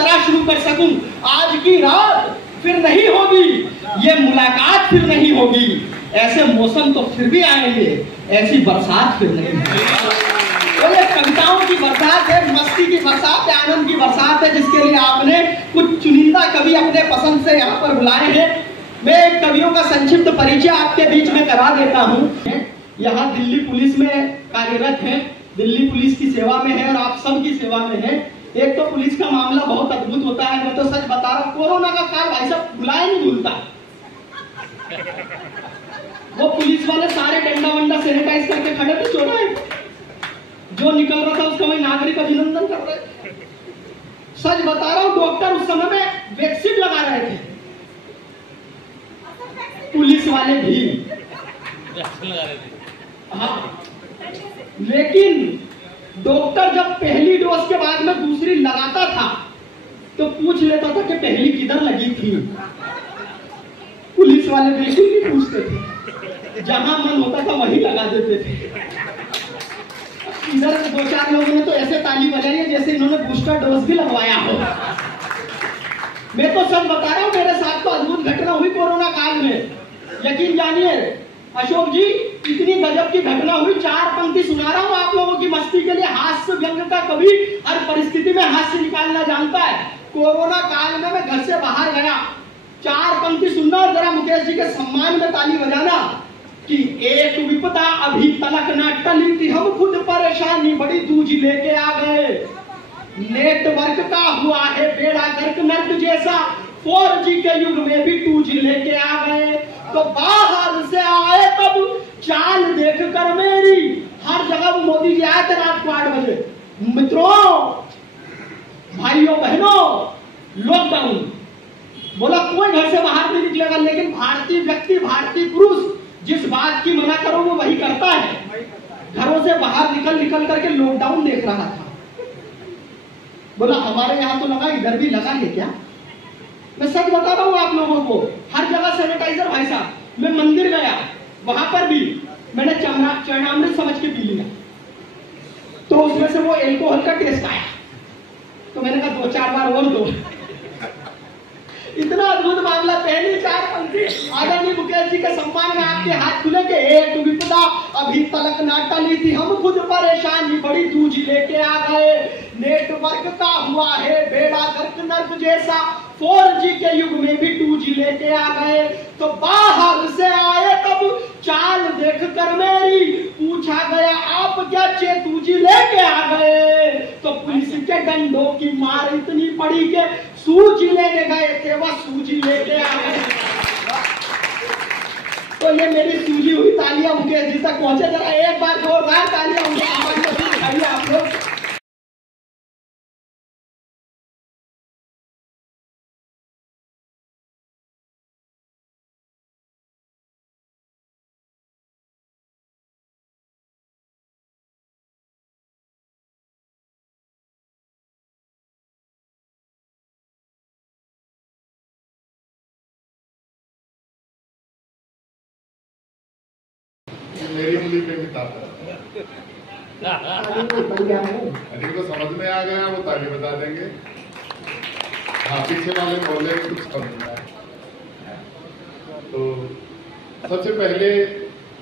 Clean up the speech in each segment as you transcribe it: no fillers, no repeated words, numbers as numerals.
तरह शुरू कर सकूं। आज की रात फिर नहीं होगी, ये मुलाकात फिर नहीं होगी, ऐसे मौसम तो फिर भी आएंगे, ऐसी बरसात फिर नहीं होगी। तो ये कविताओं की बरसात है, मस्ती की बरसात है, आनंद की बरसात है, जिसके लिए आपने कुछ चुनिंदा कवि अपने पसंद से यहाँ पर बुलाए हैं। मैं कवियों का संक्षिप्त परिचय आपके बीच में करा देता हूँ। यहाँ दिल्ली पुलिस में कार्यरत है, दिल्ली पुलिस की सेवा में है और आप सब की सेवा में है। एक तो पुलिस का मामला बहुत अद्भुत होता है, मैं तो सच बता रहा हूँ, कोरोना का काल भाई साहब बुलाया नहीं भूलता। वो पुलिस वाले सारे डंडा वंडा सैनिटाइज करके खड़े थे चौराहे, जो निकल रहा था उसका मैं नागरिक अभिनंदन कर रहे। सच बता रहा हूँ, डॉक्टर उस समय में वैक्सीन लगा रहे थे, पुलिस वाले भी लगा रहे थे। हाँ, लेकिन डॉक्टर जब पहली डोज के बाद में दूसरी लगाता था तो पूछ लेता था कि पहली किधर लगी थी। पुलिस वाले बिल्कुल नहीं पूछते थे, जहां मन होता था वहीं लगा देते थे। इधर दो चार लोगों ने तो ऐसे ताली बजाई है जैसे इन्होंने बूस्टर डोज भी लगवाया हो। मैं तो सच बता रहा हूं, मेरे साथ तो अद्भुत घटना हुई कोरोना काल में। यकीन जानिए अशोक जी, इतनी गजब की घटना हुई, 4 पंक्ति सुना रहा हूं आप लोगों की मस्ती के लिए। हास्य व्यंग का कवि हर परिस्थिति में हास्य निकालना जानता है। कोरोना काल में मैं घर से बाहर गया, 4 पंक्ति सुनना और जरा मुकेश जी के सम्मान में ताली बजाना कि एक विपदा अभी तलक न टली थी, हम खुद परेशानी बड़ी दूज लेके आ गए। नेटवर्क का हुआ है बेड़ा गर्क नर्क जैसा, 4G के युग में भी 2G लेके आ गए। तो बाहर से आए तब चाल देख कर मेरी, हर जगह मोदी जी आए थे रात को 8 बजे। मित्रों, भाइयों बहनों, लॉकडाउन बोला कोई घर से बाहर नहीं निकलेगा, लेकिन भारतीय व्यक्ति, भारतीय पुरुष जिस बात की मना करो वो वही करता है। घरों से बाहर निकल करके लॉकडाउन देख रहा था। बोला हमारे यहाँ तो लगा, इधर भी लगा है क्या? मैं सच बता रहा हूँ आप लोगों को, हर जगह सैनिटाइजर भाई साहब। मैं मंदिर गया, वहां पर भी मैंने चरणामृत समझ के पी लिया, तो उसमें से वो एल्कोहल का टेस्ट आया, तो मैंने कहा 2-4 बार और दो। इतना अद्भुत मामला। पहली 4 पंक्ति आदरणीय मुकेश जी के सम्मान में आपके हाथ खुले के एक विपदा अभी तलक ना टली थी, हम खुद परेशानी बड़ी दूज लेके आ गए। नेटवर्क का हुआ है बेड़ा गर्क नर्क जैसा, 4G के युग में भी 2G लेके आ गए। तो बाहर से आए तब चाल देख कर मेरी, पूछा गया आप क्या चेतूजी लेके आ गए। तो पुलिस के डंडों की मार इतनी पड़ी के सूजी लेने गए थे, वह सूजी लेके आ गए। तो ये मेरी सूजी हुई तालियां मुकेश जी तक पहुंचे। जरा एक बार जोरदार तालियां उनके आप लोग। मेरी उंगली पे भी ताकत को समझ में आ गया, वो ताली बता देंगे। हाँ, पीछे वाले बोले कुछ कम है। तो सबसे पहले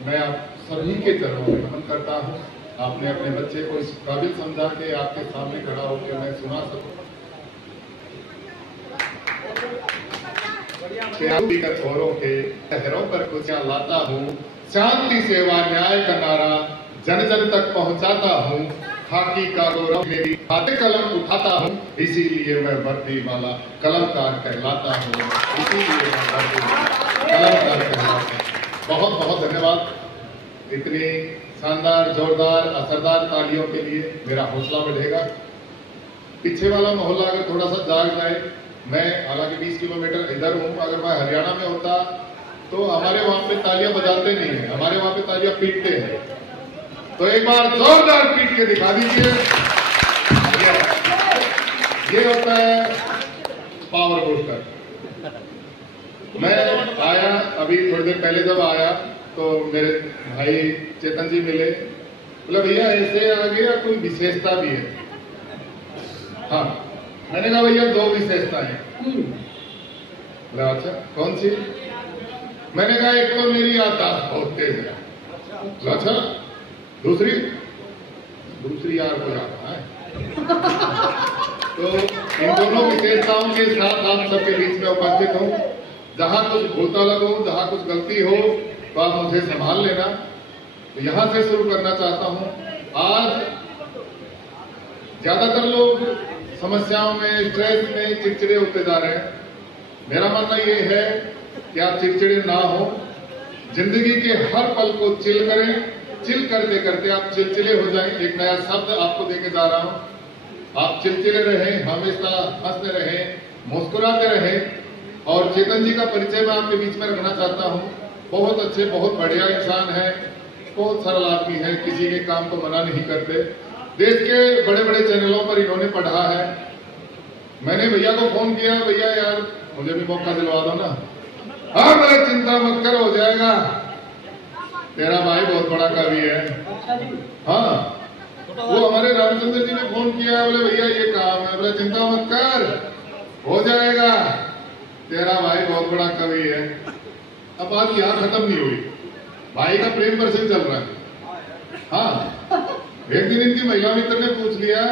मैं आप सभी के चरणों में नमन करता हूँ। आपने अपने बच्चे को इस काबिल समझा के आपके सामने खड़ा होकर मैं सुना सकूं। छोरों के शहरों पर खुशियां लाता हूँ, शांति सेवा न्याय का नारा जन जन तक पहुंचाता हूँ। खाकी का गौरव मेरी हाथे कलम उठाता हूँ, इसीलिए मैं वर्दी वाला कलमकार कहलाता हूँ। इसीलिए मैं वर्दी वाला कलमकार कहलाता हूँ। बहुत बहुत धन्यवाद। इतनी शानदार, जोरदार, असरदार तालियों के लिए मेरा हौसला बढ़ेगा। पीछे वाला मोहल्ला अगर थोड़ा सा जाग जाए, मैं हालांकि 20 किलोमीटर इधर हूँ, अगर मैं हरियाणा में होता तो हमारे वहां पे तालियां बजाते नहीं है, हमारे वहां पे तालियां पीटते हैं। तो एक बार जोरदार पीट के दिखा दीजिए। ये होता है पावर बूस्टर। मैं आया अभी थोड़ी देर पहले, जब आया तो मेरे भाई चेतन जी मिले, बोले भैया ऐसे आ गया, कोई विशेषता भी है? हाँ, मैंने कहा भैया 2 विशेषताएं। बोले अच्छा कौन सी? मैंने कहा एक तो मेरी याददाश्त बहुत तेज है। बोले अच्छा दूसरी यार को याद है। तो इन दोनों विशेषताओं के साथ आप सबके बीच में उपस्थित हूँ। जहां कुछ भूलता लगूं, जहां कुछ गलती हो तो आप मुझे संभाल लेना। तो यहां से शुरू करना चाहता हूं। आज ज्यादातर लोग समस्याओं में, स्ट्रेस में चिड़चिड़े होते जा रहे हैं। मेरा मानना यह है कि आप चिड़चिड़े ना हो, जिंदगी के हर पल को चिल करें। चिल करते करते आप चिलचिले हो जाएं। एक नया शब्द आपको देके जा रहा हूं। आप चिलचिले रहें, हमेशा हंसते रहें, मुस्कुराते रहें। और चेतन जी का परिचय मैं आपके बीच में रखना चाहता हूं। बहुत अच्छे, बहुत बढ़िया इंसान है, बहुत सरल आदमी है, किसी के काम को मना नहीं करते। देश के बड़े बड़े चैनलों पर इन्होंने पढ़ा है। मैंने भैया को फोन किया, भैया यार मुझे भी मौका दिलवा दो ना। हाँ मेरा चिंता मत कर, हो जाएगा, तेरा भाई बहुत बड़ा कवि है। हाँ वो हमारे रामचंद्र जी ने फोन किया, बोले भैया ये काम है। बोले चिंता मत कर, हो जाएगा, तेरा भाई बहुत बड़ा कवि है। अब बात यहाँ खत्म नहीं हुई, भाई का प्रेम प्रसंग चल रहा है। हाँ एक दिन इनकी महिला मित्र ने पूछ लिया,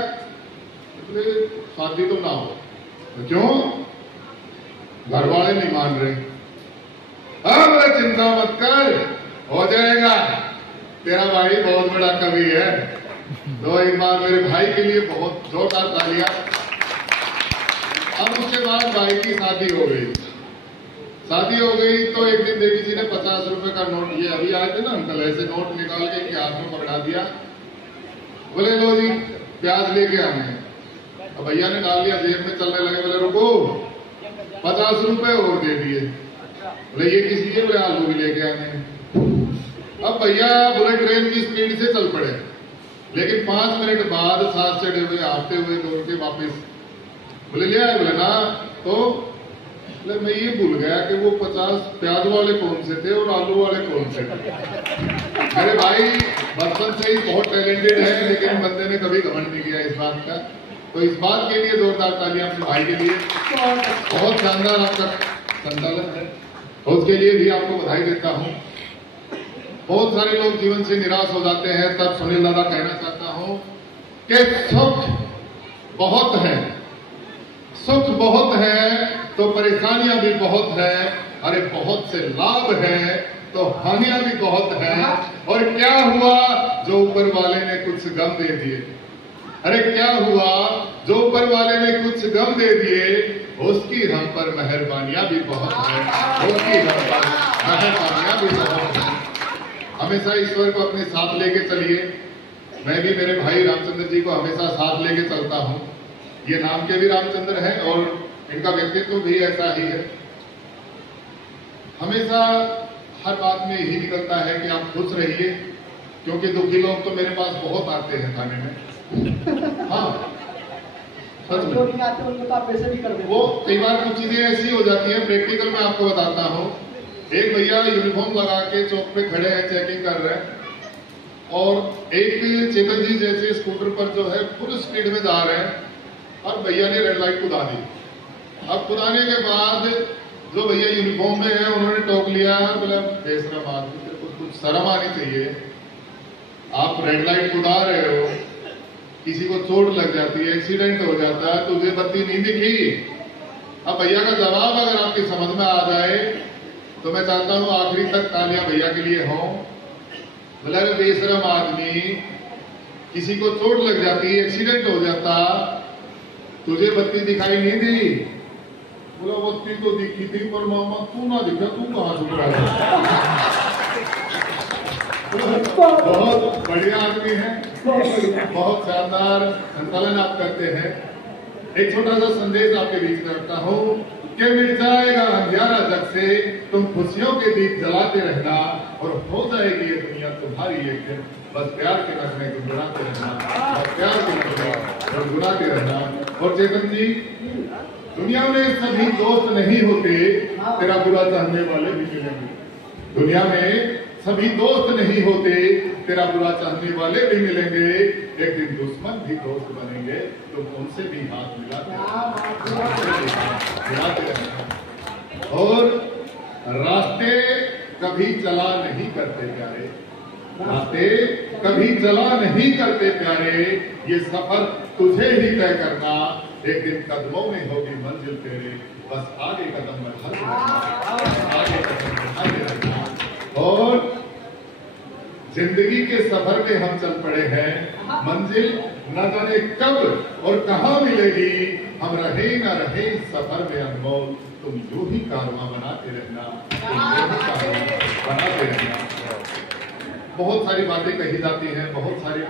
शादी तो ना हो। तो क्यों? घर वाले नहीं मान रहे। हाँ मेरा चिंता मत कर, हो जाएगा, तेरा भाई बहुत बड़ा कवि है। तो एक बार मेरे भाई के लिए बहुत जोरदार तालियां। अब उसके बाद भाई की शादी हो गई। शादी हो गई तो एक दिन देवी जी ने 50 रुपए का नोट, ये अभी आए थे ना अंकल, ऐसे नोट निकाल के इनके हाथ में पकड़ा दिया। बोले लो जी प्याज लेके आने। अब भैया ने डाल लिया जेब में, चलने लगे। बोले रुको, 50 रुपए और दे दिए। बोले ये किसी के? बोले आलू भी लेके आने। अब भैया बुलेट ट्रेन की स्पीड से चल पड़े, लेकिन 5 मिनट बाद साथ चढ़े हुए आते हुए दौड़ के वापिस। बोले ले आए? बोले ना। तो बोले मैं ये भूल गया कि वो 50 प्याज वाले कौन से थे और आलू वाले कौन से थे। मेरे भाई बचपन से ही बहुत टैलेंटेड है, लेकिन बंदे ने कभी घमंड नहीं किया इस बात का। तो इस बात के लिए जोरदार तालियां अपने भाई के लिए। बहुत शानदार आपका संचालन है, उसके लिए भी आपको बधाई देता हूं। बहुत सारे लोग जीवन से निराश हो जाते हैं, तब सुनील दादा कहना चाहता हूं कि सुख बहुत है, सुख बहुत है तो परेशानियां भी बहुत है। अरे बहुत से लाभ है तो हानियां भी बहुत है। और क्या हुआ जो ऊपर वाले ने कुछ गम दे दिए। अरे क्या हुआ जो ऊपर वाले ने कुछ गम दे दिए, उसकी हम पर मेहरबानियां भी बहुत है, उसकी हम पर मेहरबानियां भी बहुत है। हमेशा ईश्वर को अपने साथ लेके चलिए। मैं भी मेरे भाई रामचंद्र जी को हमेशा साथ लेके चलता हूँ। ये नाम के भी रामचंद्र हैं और इनका व्यक्तित्व भी ऐसा ही है। हमेशा हर बात में यही निकलता है कि आप खुश रहिए, क्योंकि दुखी लोग तो मेरे पास बहुत आते हैं थाने में। हाँ सच में, वो कई बार कुछ चीजें ऐसी हो जाती हैं। प्रैक्टिकल में आपको बताता हूँ। एक भैया यूनिफॉर्म लगा के चौक पे खड़े हैं, चेकिंग कर रहे हैं, और एक चेतन जी जैसे स्कूटर पर जो है फुल स्पीड में जा रहे हैं, और भैया ने रेड लाइट कुदा दी। अब कुदाने के बाद जो भैया यूनिफॉर्म में है उन्होंने टोक लिया, बोला बेशरम आदमी, तेरे को कुछ शर्म आनी चाहिए, आप रेड लाइट कुदा रहे हो, किसी को चोट लग जाती है, एक्सीडेंट हो जाता है, तुझे बत्ती नहीं दिखी। अब भैया का जवाब अगर आपकी समझ में आ जाए तो मैं चाहता हूं आखिरी तक तालियां भैया के लिए हो। बोला बेशरम आदमी, किसी को चोट लग जाती, एक्सीडेंट हो जाता, तुझे बत्ती दिखाई नहीं दी? बोला बत्ती तो दिखी थी पर मामा तू ना दिखा, तू कहां से उतरा? बहुत बढ़िया आदमी है, बहुत शानदार संचालन आप करते हैं। एक छोटा सा संदेश आपके बीच में रखता हूँ कि मिट जाएगा अंधियारा जग से, तुम खुशियों के दीप जलाते रहना, और हो जाएगी ये दुनिया तुम्हारी एक दिन। बस प्यार के नगमे गुनगुनाते रहना, बस प्यार के नगमे गुनगुनाते रहना। और चेतन जी, दुनिया में सभी दोस्त नहीं होते, तेरा बुरा चाहने वाले भी मिलेंगे। दुनिया में सभी दोस्त नहीं होते, तेरा बुरा चाहने वाले भी मिलेंगे। एक दिन दुश्मन भी दोस्त बनेंगे, तुम उनसे भी हाथ मिला गिराते रहना। और रास्ते कभी चला नहीं करते प्यारे, रास्ते कभी चला नहीं करते प्यारे, ये सफर तुझे ही तय करना, एक दिन कदमों में होगी मंजिल तेरे, बस आगे कदम बढ़ाते रहना, आगे कदम बढ़ाते रहना। और जिंदगी के सफर में हम चल पड़े हैं, मंजिल न जाने कब और कहां मिलेगी, हम रहे न रहे इस सफर में अनमोल, तुम यूं ही कारवां बनाते रहना, तुम यूं ही कारवां बनाते रहना। बहुत सारी बातें कही जाती हैं, बहुत सारी